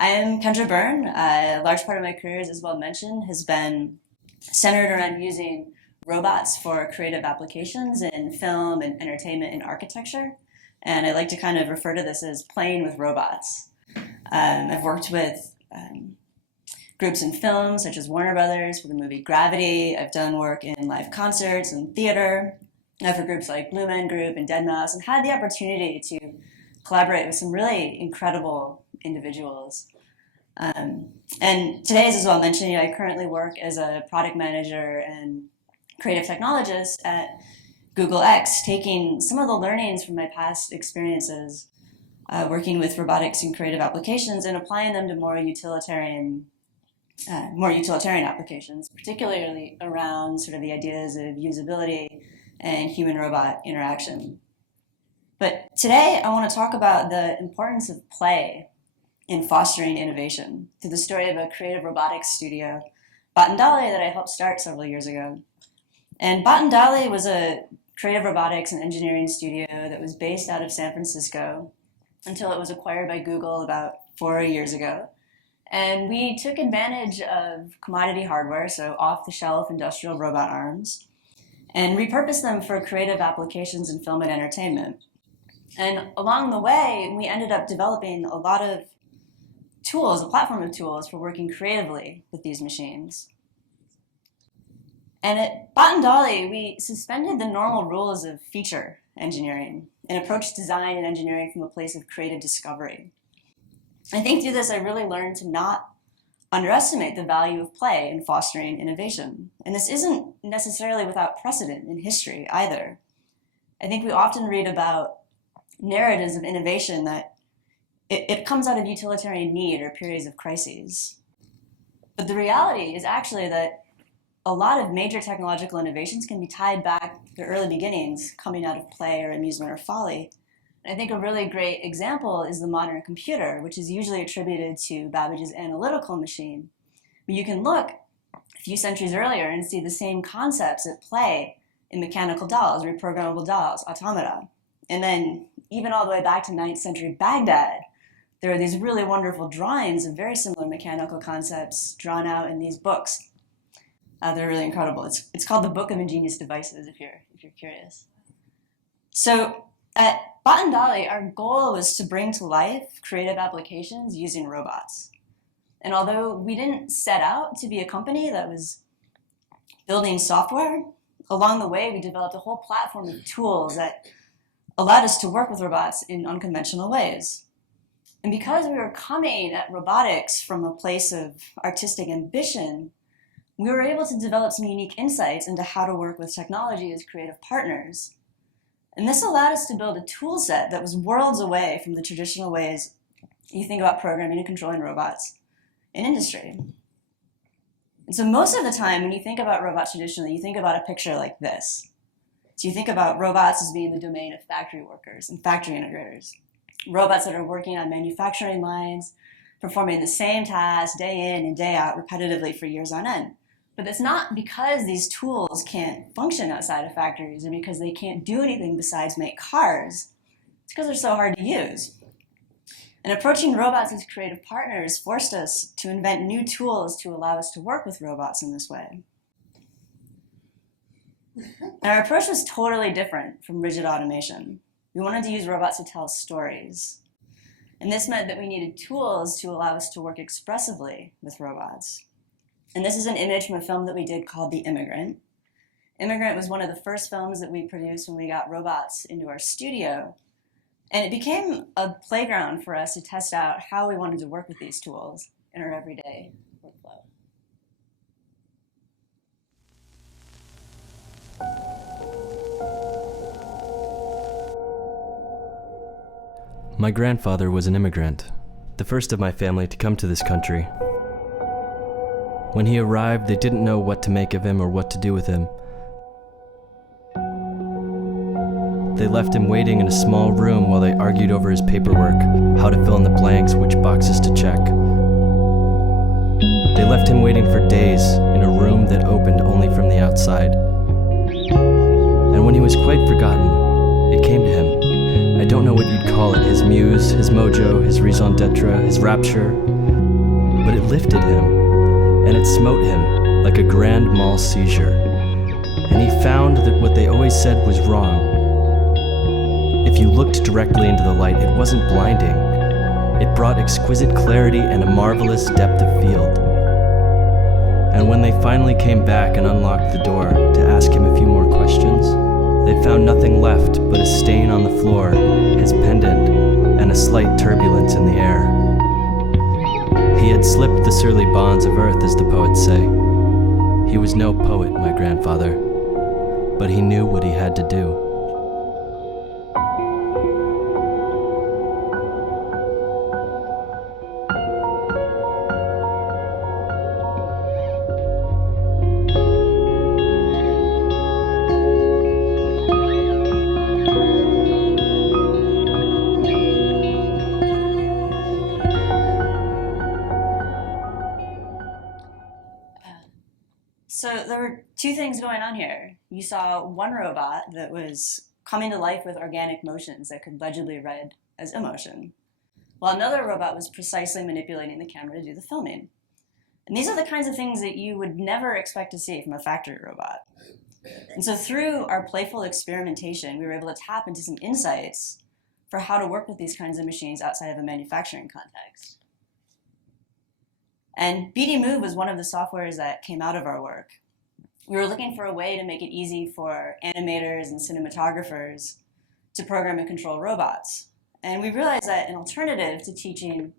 I am Kendra Byrne. A large part of my career, as Isabel mentioned, has been centered around using robots for creative applications in film and entertainment and architecture. And I like to kind of refer to this as playing with robots. I've worked with groups in film, such as Warner Brothers for the movie Gravity. I've done work in live concerts and theater for groups like Blue Man Group and Dead Mouse, and had the opportunity to collaborate with some really incredible individuals. And today, as well mentioned, I currently work as a product manager and creative technologist at Google X, taking some of the learnings from my past experiences working with robotics and creative applications and applying them to more utilitarian applications, particularly around sort of the ideas of usability and human-robot interaction. But today, I want to talk about the importance of play in fostering innovation through the story of a creative robotics studio, Bottendale, that I helped start several years ago. And Bottendale was a creative robotics and engineering studio that was based out of San Francisco until it was acquired by Google about 4 years ago. And we took advantage of commodity hardware, so off-the-shelf industrial robot arms, and repurposed them for creative applications in film and entertainment. And along the way, we ended up developing a lot of tools, a platform of tools for working creatively with these machines. And at Bottendale, we suspended the normal rules of feature engineering and approached design and engineering from a place of creative discovery. I think through this, I really learned to not underestimate the value of play in fostering innovation. And this isn't necessarily without precedent in history either. I think we often read about narratives of innovation that it comes out of utilitarian need or periods of crises. But the reality is actually that a lot of major technological innovations can be tied back to early beginnings coming out of play or amusement or folly. And I think a really great example is the modern computer, which is usually attributed to Babbage's analytical machine. But you can look a few centuries earlier and see the same concepts at play in mechanical dolls, reprogrammable dolls, automata. And then even all the way back to 9th century Baghdad, there are these really wonderful drawings of very similar mechanical concepts drawn out in these books. They're really incredible. It's called the Book of Ingenious Devices, if you're curious. So at Bottendale, our goal was to bring to life creative applications using robots. And although we didn't set out to be a company that was building software, along the way we developed a whole platform of tools that allowed us to work with robots in unconventional ways. And because we were coming at robotics from a place of artistic ambition, we were able to develop some unique insights into how to work with technology as creative partners. And this allowed us to build a tool set that was worlds away from the traditional ways you think about programming and controlling robots in industry. And so most of the time, when you think about robots traditionally, you think about a picture like this. So you think about robots as being the domain of factory workers and factory integrators. Robots that are working on manufacturing lines, performing the same tasks day in and day out repetitively for years on end. But it's not because these tools can't function outside of factories or because they can't do anything besides make cars. It's because they're so hard to use. And approaching robots as creative partners forced us to invent new tools to allow us to work with robots in this way. And our approach was totally different from rigid automation. We wanted to use robots to tell stories. And this meant that we needed tools to allow us to work expressively with robots. And this is an image from a film that we did called The Immigrant. Immigrant was one of the first films that we produced when we got robots into our studio. And it became a playground for us to test out how we wanted to work with these tools in our everyday workflow. My grandfather was an immigrant, the first of my family to come to this country. When he arrived, they didn't know what to make of him or what to do with him. They left him waiting in a small room while they argued over his paperwork, how to fill in the blanks, which boxes to check. They left him waiting for days in a room that opened only from the outside. And when he was quite forgotten, it came to him. I don't know what you'd call it, his muse, his mojo, his raison d'etre, his rapture. lifted him, and it smote him like a grand mal seizure, and he found that what they always said was wrong. If you looked directly into the light, it wasn't blinding. It brought exquisite clarity and a marvelous depth of field. And when they finally came back and unlocked the door to ask him a few more questions, they found nothing left but a stain on the floor, his pendant, and a slight turbulence in the air. He had slipped the surly bonds of earth, as the poets say. He was no poet, my grandfather, but he knew what he had to do. So there were two things going on here. You saw one robot that was coming to life with organic motions that could legibly read as emotion, while another robot was precisely manipulating the camera to do the filming. And these are the kinds of things that you would never expect to see from a factory robot. And so through our playful experimentation, we were able to tap into some insights for how to work with these kinds of machines outside of a manufacturing context. And BD Move was one of the softwares that came out of our work. We were looking for a way to make it easy for animators and cinematographers to program and control robots. And we realized that an alternative to teaching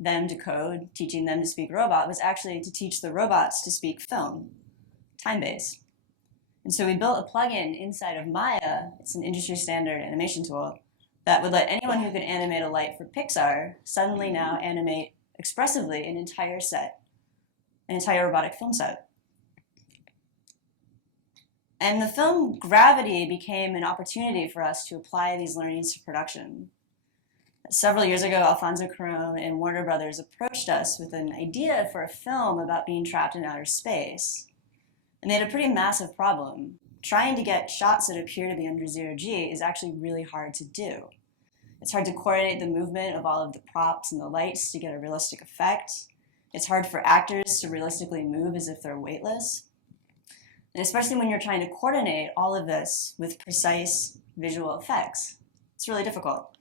them to code, teaching them to speak robot, was actually to teach the robots to speak film, time-based. And so we built a plugin inside of Maya, it's an industry standard animation tool, that would let anyone who could animate a light for Pixar suddenly now animate expressively an entire set, an entire robotic film set. And the film Gravity became an opportunity for us to apply these learnings to production. Several years ago, Alfonso Cuarón and Warner Brothers approached us with an idea for a film about being trapped in outer space. And they had a pretty massive problem. Trying to get shots that appear to be under zero G is actually really hard to do. It's hard to coordinate the movement of all of the props and the lights to get a realistic effect. It's hard for actors to realistically move as if they're weightless. And especially when you're trying to coordinate all of this with precise visual effects. It's really difficult.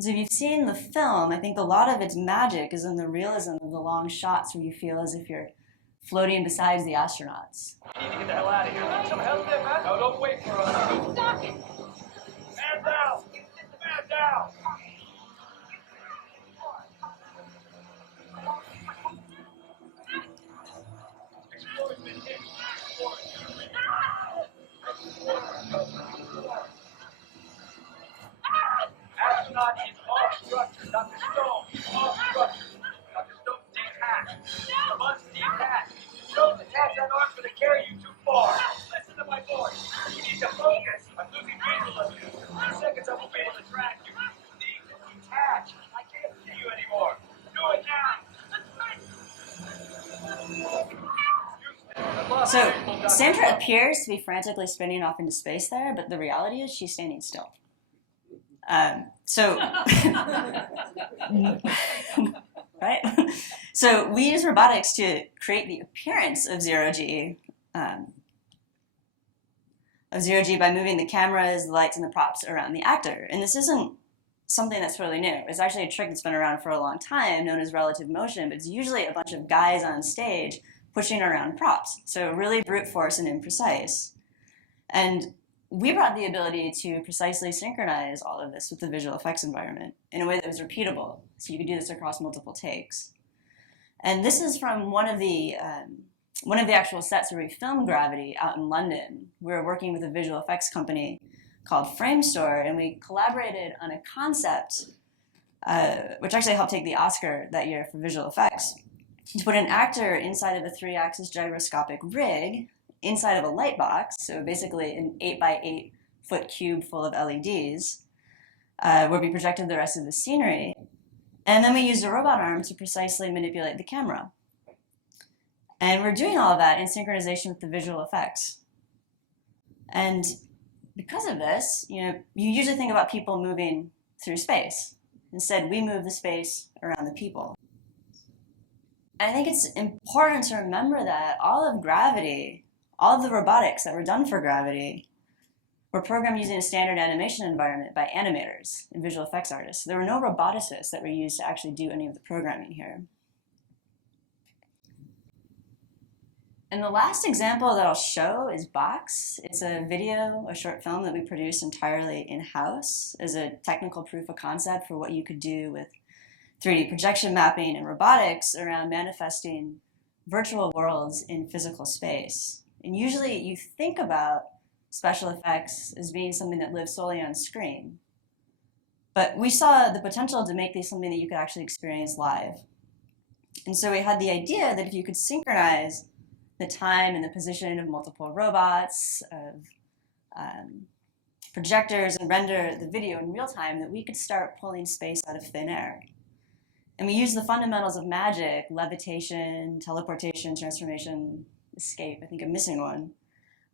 So if you've seen the film, I think a lot of its magic is in the realism of the long shots where you feel as if you're floating beside the astronauts. You need to get the hell out of here. Need some help there, man? No, don't wait for us. Stop it! Man down! Man down! Explorer's been hit. Astronaut is off structure. Dr. Stone, off structure. Dr. Stone, detach. Must detach. Don't detach that arm for to carry you too far. Listen to my voice. You need to focus. I'm losing visual of you. 2 seconds I won't be able to track you. Need to detach. I can't see you anymore. Do it now. So Sandra appears to be frantically spinning off into space there, but the reality is she's standing still. Right? So we use robotics to create the appearance of zero G by moving the cameras, the lights, and the props around the actor. And this isn't something that's really new. It's actually a trick that's been around for a long time, known as relative motion, but it's usually a bunch of guys on stage pushing around props. So really brute force and imprecise. And we brought the ability to precisely synchronize all of this with the visual effects environment in a way that was repeatable. So you could do this across multiple takes. And this is from one of the actual sets where we filmed Gravity out in London. We were working with a visual effects company called Framestore, and we collaborated on a concept, which actually helped take the Oscar that year for visual effects, to put an actor inside of a 3-axis gyroscopic rig inside of a light box, so basically an 8x8 foot cube full of LEDs, where we projected the rest of the scenery. And then we used a robot arm to precisely manipulate the camera. And we're doing all of that in synchronization with the visual effects. And because of this, you usually think about people moving through space. Instead, we move the space around the people. And I think it's important to remember that all of gravity, all of the robotics that were done for gravity, were programmed using a standard animation environment by animators and visual effects artists. There were no roboticists that were used to actually do any of the programming here. And the last example that I'll show is Box. It's a video, a short film that we produced entirely in-house as a technical proof of concept for what you could do with 3D projection mapping and robotics around manifesting virtual worlds in physical space. And usually you think about special effects as being something that lives solely on screen. But we saw the potential to make these something that you could actually experience live. And so we had the idea that if you could synchronize the time and the position of multiple robots, of projectors, and render the video in real time, that we could start pulling space out of thin air. And we used the fundamentals of magic, levitation, teleportation, transformation, escape, I think I'm missing one,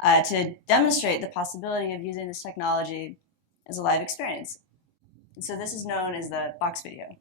to demonstrate the possibility of using this technology as a live experience. And so this is known as the Box video.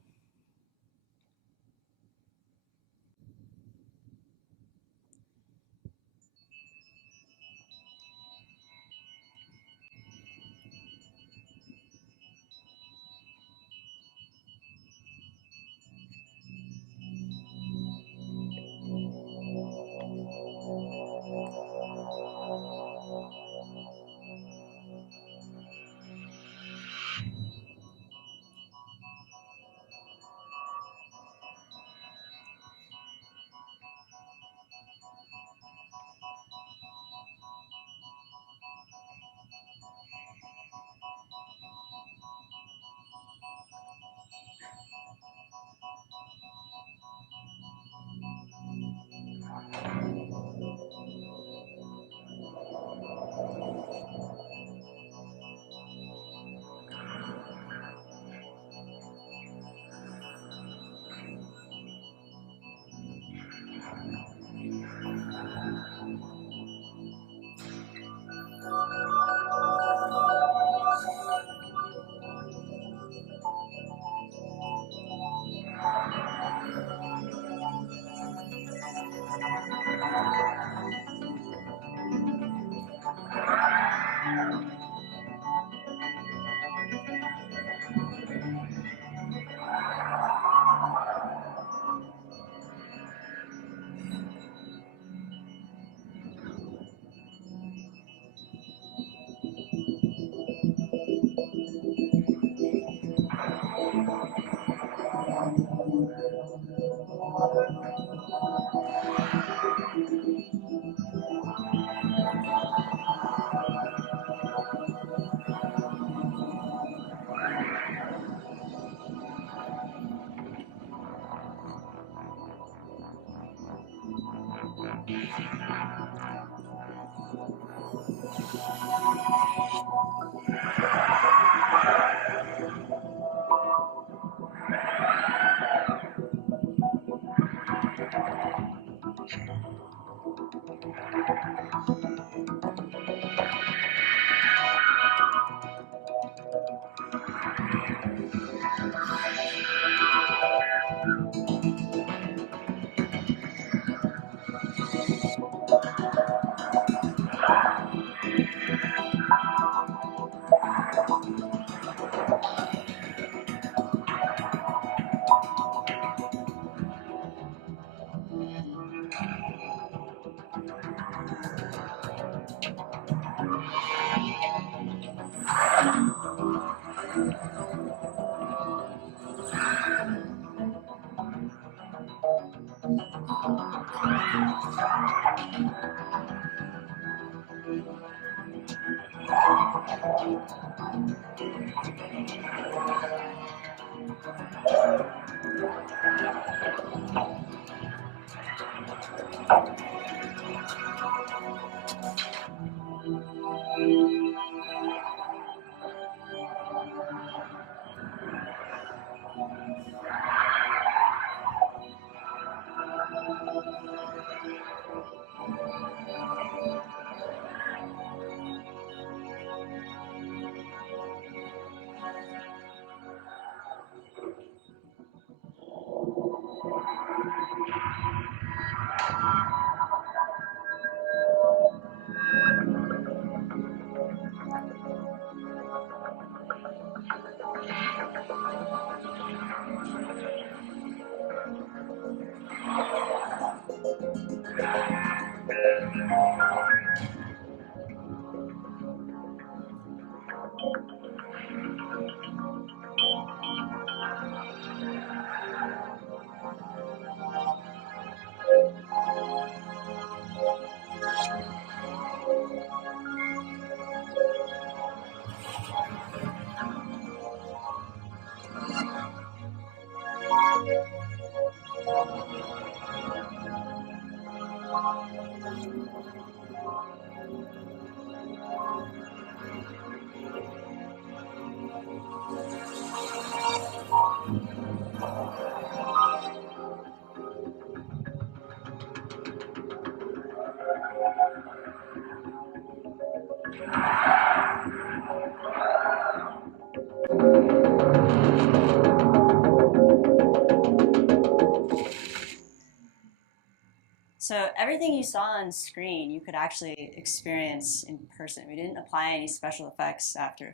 So everything you saw on screen, you could actually experience in person. We didn't apply any special effects after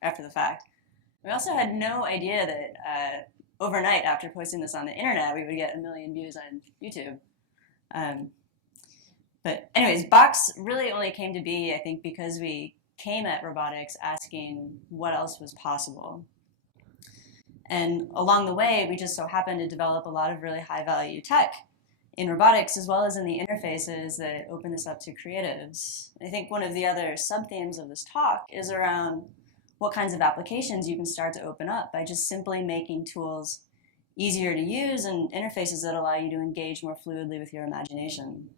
the fact. We also had no idea that overnight after posting this on the internet, we would get 1 million views on YouTube. But anyways, Box really only came to be, I think, because we came at robotics asking what else was possible. And along the way, we just so happened to develop a lot of really high-value tech in robotics, as well as in the interfaces that open this up to creatives. I think one of the other sub-themes of this talk is around what kinds of applications you can start to open up by just simply making tools easier to use and interfaces that allow you to engage more fluidly with your imagination.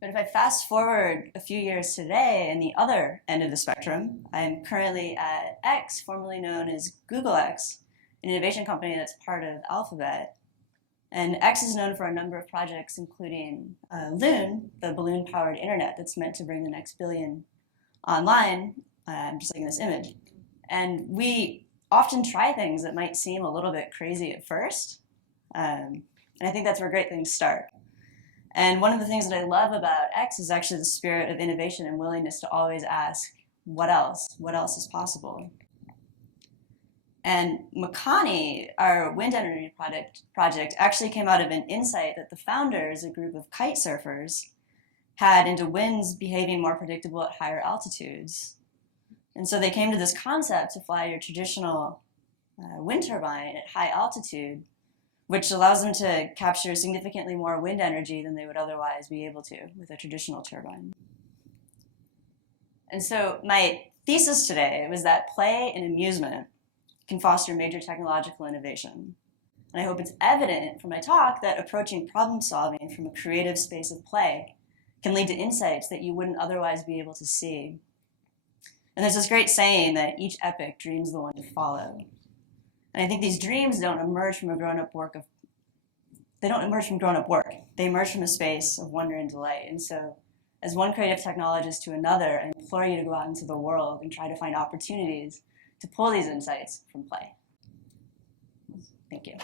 But if I fast forward a few years today, in the other end of the spectrum, I'm currently at X, formerly known as Google X, an innovation company that's part of Alphabet. And X is known for a number of projects, including Loon, the balloon-powered internet that's meant to bring the next billion online, just like in this image. And we often try things that might seem a little bit crazy at first. And I think that's where great things start. And one of the things that I love about X is actually the spirit of innovation and willingness to always ask, what else? What else is possible? And Miecuna, our wind energy project, actually came out of an insight that the founders, a group of kite surfers, had into winds behaving more predictable at higher altitudes. And so they came to this concept to fly your traditional wind turbine at high altitude, which allows them to capture significantly more wind energy than they would otherwise be able to with a traditional turbine. And so my thesis today was that play and amusement can foster major technological innovation. And I hope it's evident from my talk that approaching problem solving from a creative space of play can lead to insights that you wouldn't otherwise be able to see. And there's this great saying that each epic dreams the one to follow. And I think these dreams don't emerge from a grown-up work. They emerge from a space of wonder and delight. And so as one creative technologist to another, I implore you to go out into the world and try to find opportunities to pull these insights from play. Thank you.